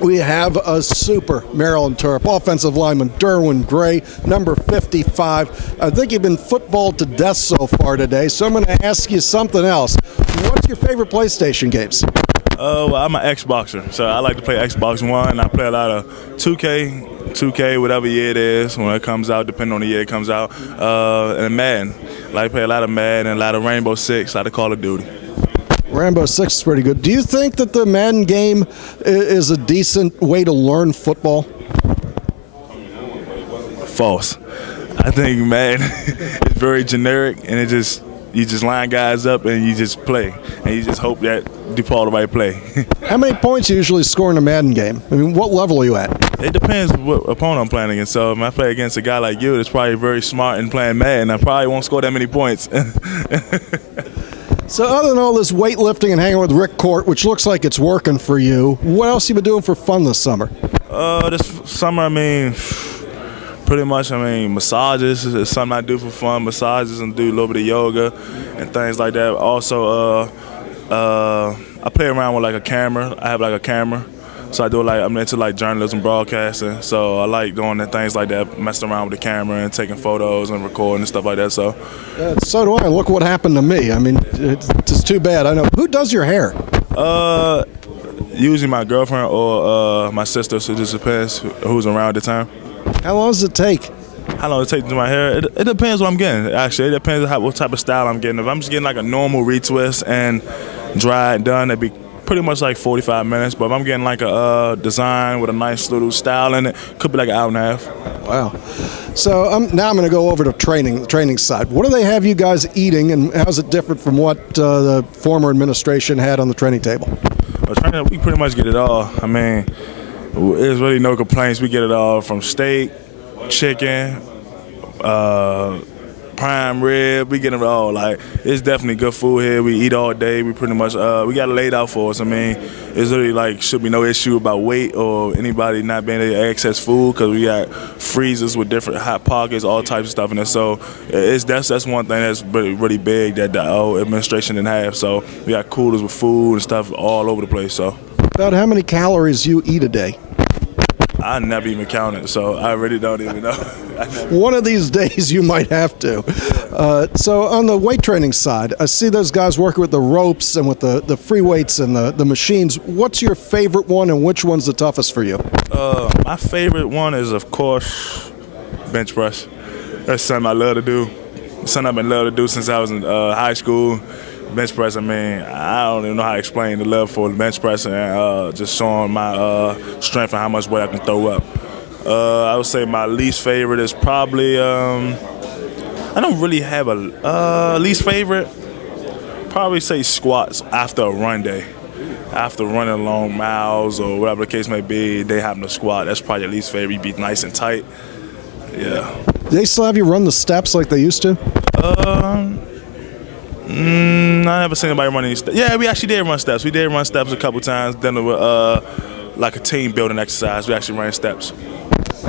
We have a super Maryland Terp offensive lineman, Derwin Gray, number 55. I think you've been footballed to death so far today, so I'm going to ask you something else. What's your favorite PlayStation games? Well, I'm an Xboxer, so I like to play Xbox One. I play a lot of 2K, whatever year it is, when it comes out, depending on the year it comes out, and Madden. I like to play a lot of Madden and a lot of Rainbow Six, a lot of Call of Duty. Rainbow Six is pretty good. Do you think that the Madden game is a decent way to learn football? False. I think Madden is very generic, and you just line guys up and you just play, and you just hope that you call the right play. How many points you usually score in a Madden game? I mean, what level are you at? It depends what opponent I'm playing against. So if I play against a guy like you that's probably very smart in playing Madden, I probably won't score that many points. So other than all this weightlifting and hanging with Rick Court, which looks like it's working for you, what else have you been doing for fun this summer? This summer, pretty much, massages is something I do for fun. Massages and do a little bit of yoga and things like that. Also, I play around with like a camera. I have like a camera. So I do I'm into like journalism, broadcasting. So I like doing the things like that, messing around with the camera and taking photos and recording and stuff like that. So so do I. Look what happened to me. I mean, it's just too bad. I know. Who does your hair? Usually my girlfriend or my sister. So it just depends who's around at the time. How long does it take? How long does it take to do my hair? It depends what I'm getting, actually. It depends what type of style I'm getting. If I'm just getting like a normal retwist and dry and done, it'd be pretty much like 45 minutes. But if I'm getting like a design with a nice little style in it, could be like an hour and a half. Wow. So now I'm going to go over to the training side. What do they have you guys eating, and how is it different from what the former administration had on the training table? Well, training, we pretty much get it all. There's really no complaints. We get it all from steak, chicken, prime rib. We get it all. Like, it's definitely good food here. We eat all day. We pretty much we got it laid out for us. It's really should be no issue about weight or anybody not being able to access food, because we got freezers with different hot pockets, all types of stuff in there. So that's one thing that's really big that the old administration didn't have. So we got coolers with food and stuff all over the place. So about how many calories you eat a day? I never even counted, so I really don't even know. One of these days you might have to. So on the weight training side, I see those guys working with the ropes and with the free weights and the machines. What's your favorite one, and which one's the toughest for you? My favorite one is, of course, bench press. That's something I love to do. Something I've been loving to do since I was in high school. Bench press, I don't even know how to explain the love for the bench press and just showing my strength and how much weight I can throw up. I would say my least favorite is probably, I don't really have a least favorite. Probably say squats after a run day. After running long miles or whatever the case may be, they happen to squat. That's probably your least favorite. You be nice and tight. Yeah. Do they still have you run the steps like they used to? I never seen anybody running these steps. Yeah, we actually did run steps. We did run steps a couple times. Then like a team building exercise. We actually ran steps.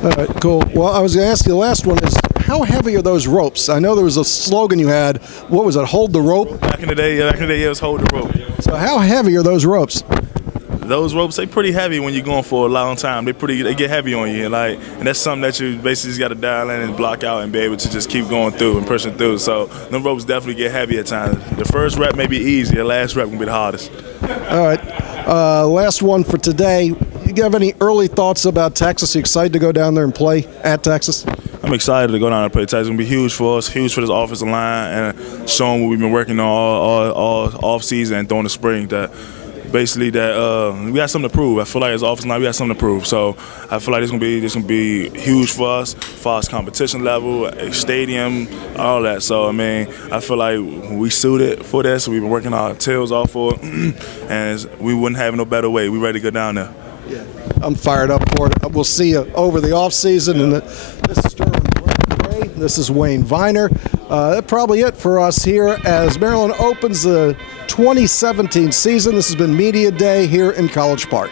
All right, cool. Well, I was going to ask you, the last one is, how heavy are those ropes? I know there was a slogan you had. What was it? Hold the rope? Back in the day, it was hold the rope. So how heavy are those ropes? Those ropes, they pretty heavy when you're going for a long time. They get heavy on you, and that's something that you basically just got to dial in and block out and be able to just keep going through and pushing through. So them ropes definitely get heavy at times. The first rep may be easy, the last rep will be the hardest. All right, last one for today. You have any early thoughts about Texas? Are you excited to go down there and play at Texas? I'm excited to go down and play Texas. It's going to be huge for us, huge for this offensive line, and showing what we've been working on all off season and during the spring. Basically, that we got something to prove. I feel like as offensive line, we got something to prove. So I feel like this gonna be huge for us, as far as competition level, a stadium, all that. So I feel like we suited for this. We've been working our tails off for it, and we wouldn't have no better way. We ready to go down there. Yeah, I'm fired up for it. We'll see you over the off season. And this is Derwin Gray. This is Wayne Viener. That's probably it for us here as Maryland opens the 2017 season. This has been Media Day here in College Park.